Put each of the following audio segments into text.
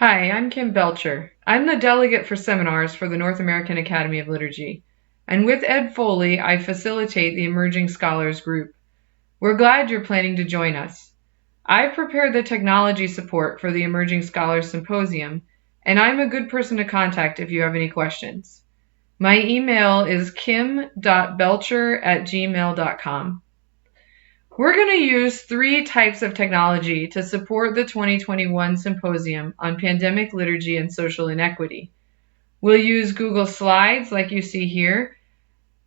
Hi, I'm Kim Belcher. I'm the delegate for seminars for the North American Academy of Liturgy. And with Ed Foley, I facilitate the Emerging Scholars group. We're glad you're planning to join us. I've prepared the technology support for the Emerging Scholars Symposium, and I'm a good person to contact if you have any questions. My email is kim.belcher@gmail.com. We're going to use 3 types of technology to support the 2021 Symposium on Pandemic Liturgy and Social Inequity. We'll use Google Slides, like you see here,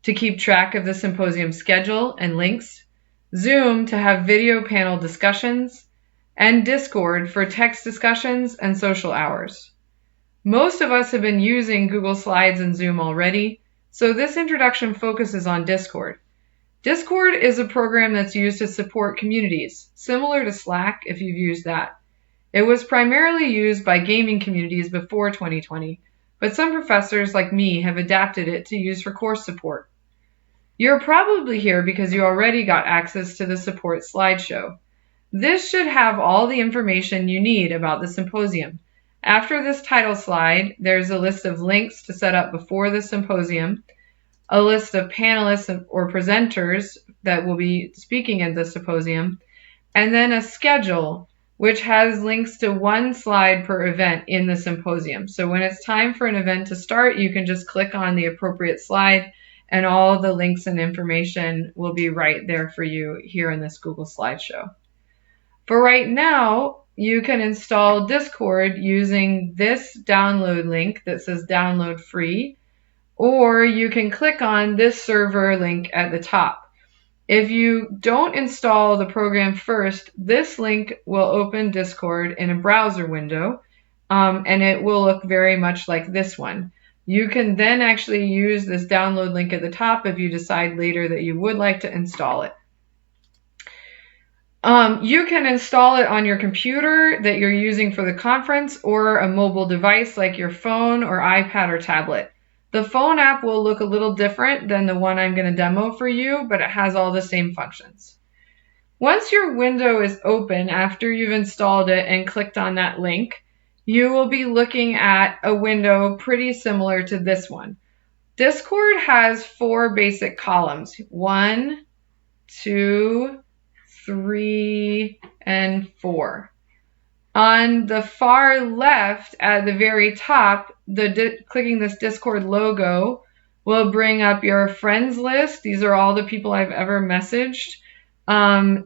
to keep track of the symposium schedule and links, Zoom to have video panel discussions, and Discord for text discussions and social hours. Most of us have been using Google Slides and Zoom already, so this introduction focuses on Discord. Discord is a program that's used to support communities, similar to Slack if you've used that. It was primarily used by gaming communities before 2020, but some professors like me have adapted it to use for course support. You're probably here because you already got access to the support slideshow. This should have all the information you need about the symposium. After this title slide, there's a list of links to set up before the symposium, a list of panelists or presenters that will be speaking at the symposium, and then a schedule which has links to 1 slide per event in the symposium. So when it's time for an event to start, you can just click on the appropriate slide and all the links and information will be right there for you here in this Google slideshow. For right now, you can install Discord using this download link that says download free, or you can click on this server link at the top. If you don't install the program first, this link will open Discord in a browser window, and it will look very much like this one. You can then actually use this download link at the top if you decide later that you would like to install it. You can install it on your computer that you're using for the conference or a mobile device like your phone or iPad or tablet. The phone app will look a little different than the one I'm going to demo for you, but it has all the same functions. Once your window is open after you've installed it and clicked on that link, you will be looking at a window pretty similar to this one. Discord has 4 basic columns, 1, 2, 3, and 4. On the far left at the very top, clicking this Discord logo will bring up your friends list. These are all the people I've ever messaged, and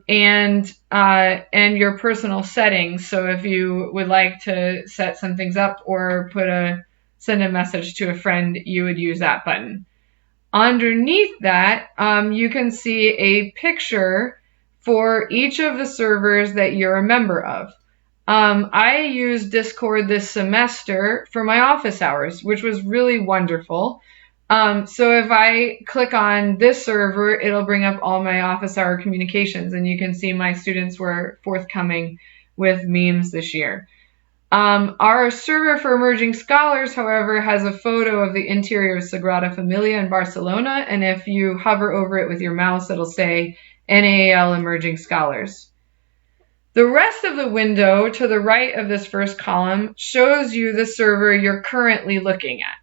your personal settings. So if you would like to set some things up or send a message to a friend, you would use that button. Underneath that, you can see a picture for each of the servers that you're a member of. I used Discord this semester for my office hours, which was really wonderful. So if I click on this server, it'll bring up all my office hour communications, and you can see my students were forthcoming with memes this year. Our server for Emerging Scholars, however, has a photo of the interior of Sagrada Familia in Barcelona, and if you hover over it with your mouse, it'll say NAAL Emerging Scholars. The rest of the window to the right of this first column shows you the server you're currently looking at.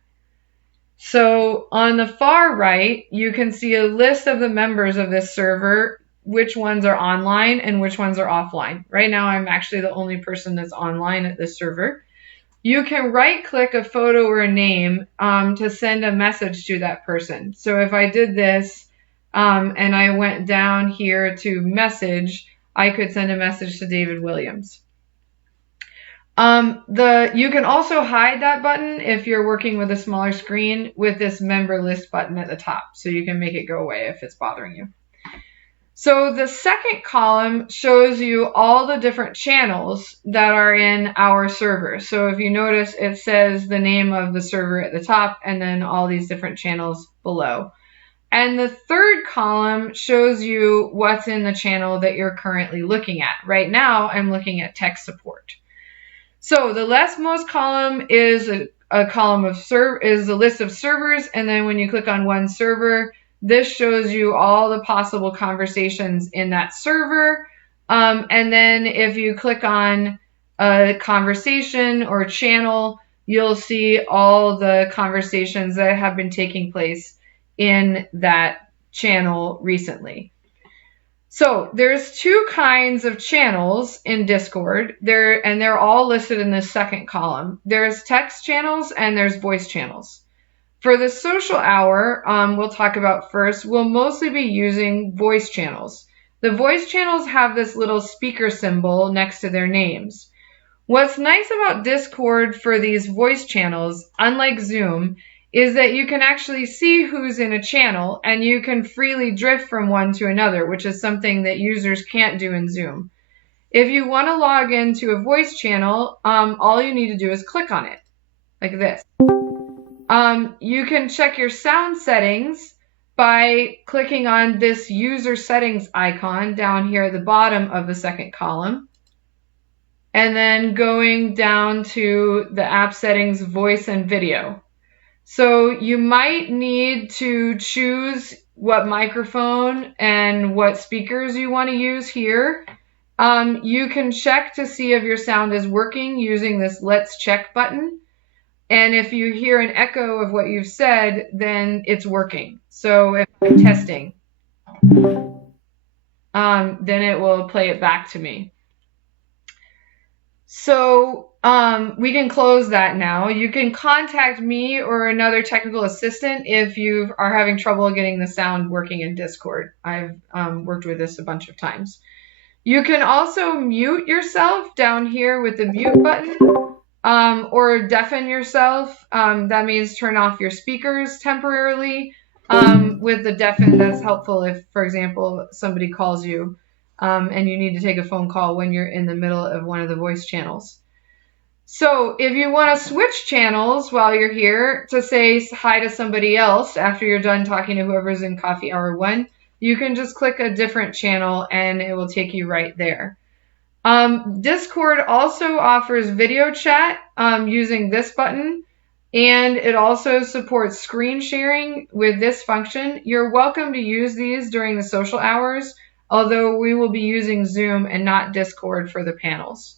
So on the far right, you can see a list of the members of this server, which ones are online and which ones are offline. Right now, I'm actually the only person that's online at this server. You can right-click a photo or a name to send a message to that person. So if I did this and I went down here to message, I could send a message to David Williams. You can also hide that button if you're working with a smaller screen with this member list button at the top. So you can make it go away if it's bothering you. So the second column shows you all the different channels that are in our server. So if you notice, it says the name of the server at the top and then all these different channels below. And the third column shows you what's in the channel that you're currently looking at. Right now, I'm looking at tech support. So the leftmost column is a column of is a list of servers, and then when you click on one server, this shows you all the possible conversations in that server. And then if you click on a conversation or channel, you'll see all the conversations that have been taking place in that channel recently. So there's two kinds of channels in Discord. They're all listed in the second column. There's text channels and there's voice channels. For the social hour, we'll talk about first, we'll mostly be using voice channels. The voice channels have this little speaker symbol next to their names. What's nice about Discord for these voice channels, unlike Zoom, is that you can actually see who's in a channel and you can freely drift from one to another, which is something that users can't do in Zoom. If you want to log into a voice channel, all you need to do is click on it, like this. You can check your sound settings by clicking on this user settings icon down here at the bottom of the second column, and then going down to the app settings, voice and video. So you might need to choose what microphone and what speakers you want to use here. You can check to see if your sound is working using this Let's Check button. And if you hear an echo of what you've said, then it's working. So if I'm testing, then it will play it back to me. So we can close that now. You can contact me or another technical assistant if you are having trouble getting the sound working in Discord. I've worked with this a bunch of times. You can also mute yourself down here with the mute button, or deafen yourself. That means turn off your speakers temporarily. With the deafen, that's helpful if, for example, somebody calls you and you need to take a phone call when you're in the middle of one of the voice channels. So if you want to switch channels while you're here to say hi to somebody else after you're done talking to whoever's in coffee hour 1, you can just click a different channel and it will take you right there. Discord also offers video chat using this button, and it also supports screen sharing with this function. You're welcome to use these during the social hours, although we will be using Zoom and not Discord for the panels.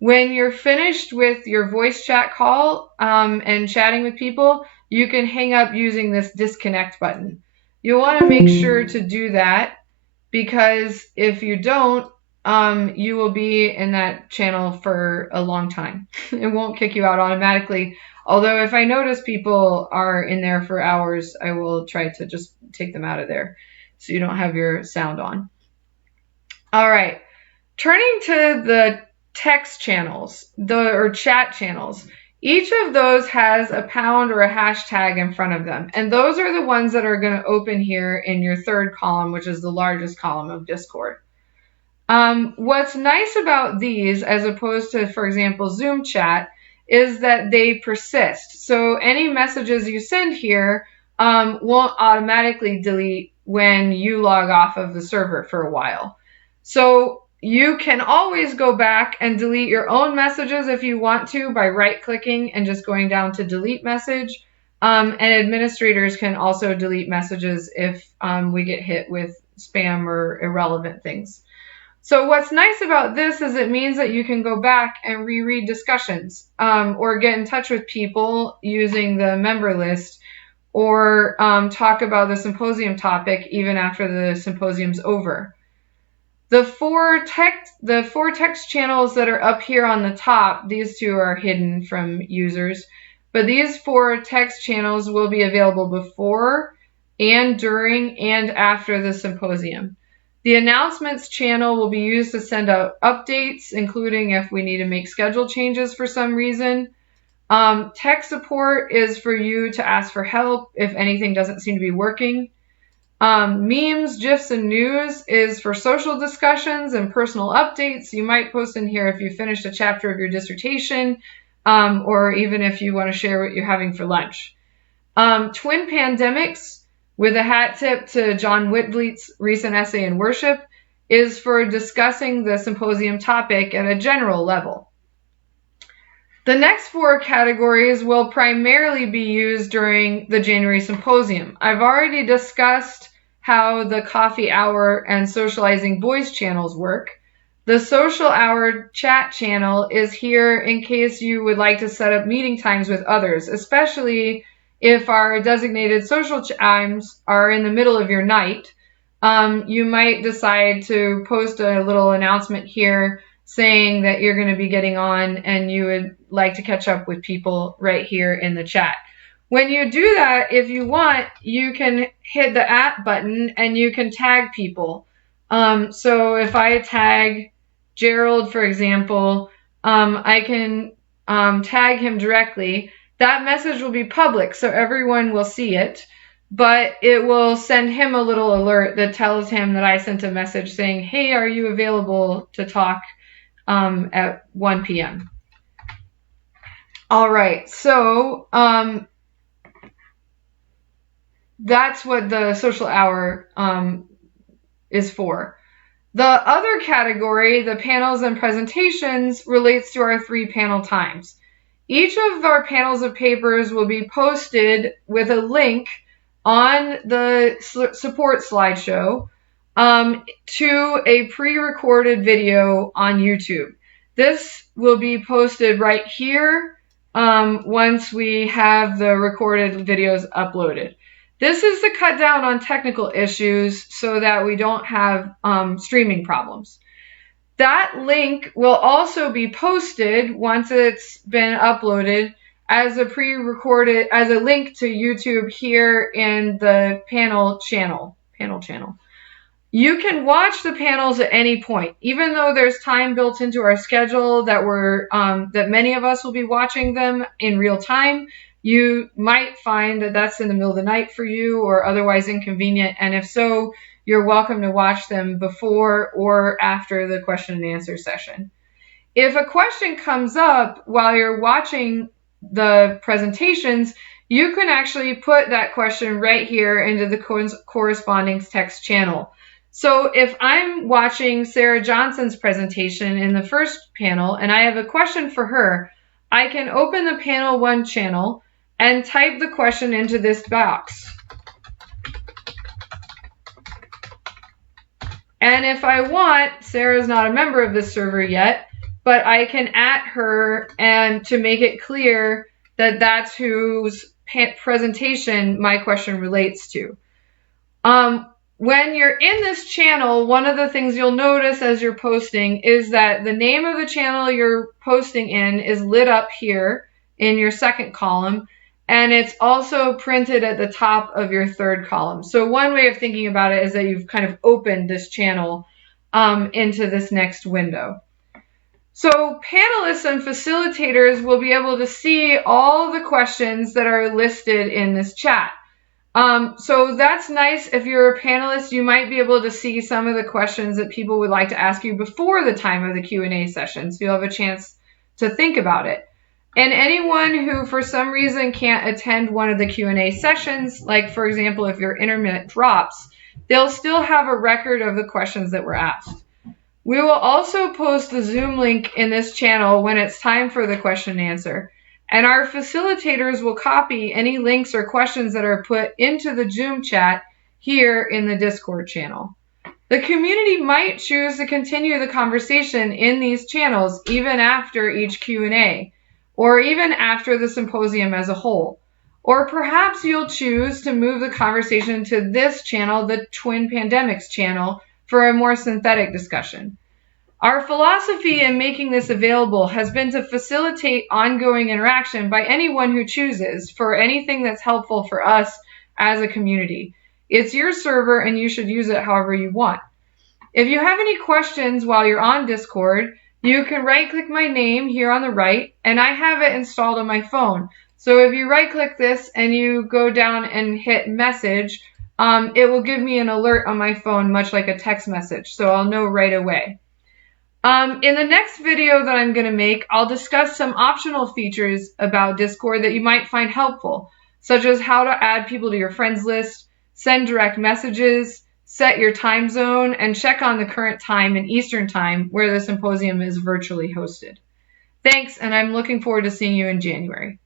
When you're finished with your voice chat call and chatting with people, you can hang up using this disconnect button. You'll want to make sure to do that, because if you don't, you will be in that channel for a long time. It won't kick you out automatically. Although if I notice people are in there for hours, I will try to just take them out of there so you don't have your sound on. All right, turning to the text channels, or chat channels. Each of those has a pound or a hashtag in front of them, and those are the ones that are going to open here in your third column, which is the largest column of Discord. What's nice about these, as opposed to, for example, Zoom chat, is that they persist. So any messages you send here won't automatically delete when you log off of the server for a while. So you can always go back and delete your own messages if you want to by right-clicking and just going down to delete message. And administrators can also delete messages if we get hit with spam or irrelevant things. So what's nice about this is it means that you can go back and reread discussions or get in touch with people using the member list, or talk about the symposium topic even after the symposium's over. The four text channels that are up here on the top, these two are hidden from users, but these 4 text channels will be available before and during and after the symposium. The announcements channel will be used to send out updates, including if we need to make schedule changes for some reason. Tech support is for you to ask for help if anything doesn't seem to be working. Memes, GIFs, and news is for social discussions and personal updates. You might post in here if you finished a chapter of your dissertation, or even if you want to share what you're having for lunch. Twin pandemics, with a hat tip to John Whitbleat's recent essay in Worship, is for discussing the symposium topic at a general level. The next 4 categories will primarily be used during the January symposium. I've already discussed how the coffee hour and socializing voice channels work, The social hour chat channel is here in case you would like to set up meeting times with others, especially if our designated social times are in the middle of your night. You might decide to post a little announcement here saying that you're going to be getting on and you would like to catch up with people right here in the chat. When you do that, if you want, you can hit the @ button and you can tag people. So if I tag Gerald, for example, I can tag him directly. That message will be public, so everyone will see it, but it will send him a little alert that tells him that I sent a message saying, hey, are you available to talk at 1 p.m.? All right, so that's what the social hour is for. The other category, the panels and presentations, relates to our 3 panel times. Each of our panels of papers will be posted with a link on the support slideshow to a pre-recorded video on YouTube. This will be posted right here once we have the recorded videos uploaded. This is to cut down on technical issues so that we don't have streaming problems. That link will also be posted once it's been uploaded as a pre-recorded, as a link to YouTube here in the panel channel. You can watch the panels at any point, even though there's time built into our schedule that that many of us will be watching them in real time. You might find that that's in the middle of the night for you or otherwise inconvenient, and if so, you're welcome to watch them before or after the question and answer session. If a question comes up while you're watching the presentations, you can actually put that question right here into the corresponding text channel. So if I'm watching Sarah Johnson's presentation in the first panel and I have a question for her, I can open the panel 1 channel and type the question into this box. And if I want, Sarah's not a member of this server yet, but I can @ her and to make it clear that that's whose presentation my question relates to. When you're in this channel, one of the things you'll notice as you're posting is that the name of the channel you're posting in is lit up here in your second column, and it's also printed at the top of your third column. So one way of thinking about it is that you've kind of opened this channel into this next window. So panelists and facilitators will be able to see all the questions that are listed in this chat. So that's nice. If you're a panelist, you might be able to see some of the questions that people would like to ask you before the time of the Q&A session, so you'll have a chance to think about it. And anyone who for some reason can't attend one of the Q&A sessions, like for example, if your internet drops, they'll still have a record of the questions that were asked. We will also post the Zoom link in this channel when it's time for the question and answer. And our facilitators will copy any links or questions that are put into the Zoom chat here in the Discord channel. The community might choose to continue the conversation in these channels even after each Q&A, or even after the symposium as a whole. Or perhaps you'll choose to move the conversation to this channel, the Twin Pandemics channel, for a more synthetic discussion. Our philosophy in making this available has been to facilitate ongoing interaction by anyone who chooses for anything that's helpful for us as a community. It's your server and you should use it however you want. If you have any questions while you're on Discord, you can right-click my name here on the right, and I have it installed on my phone. So if you right-click this and you go down and hit message, it will give me an alert on my phone, much like a text message, so I'll know right away. In the next video that I'm going to make, I'll discuss some optional features about Discord that you might find helpful, such as how to add people to your friends list, send direct messages, set your time zone, and check on the current time in Eastern Time where the symposium is virtually hosted. Thanks, and I'm looking forward to seeing you in January.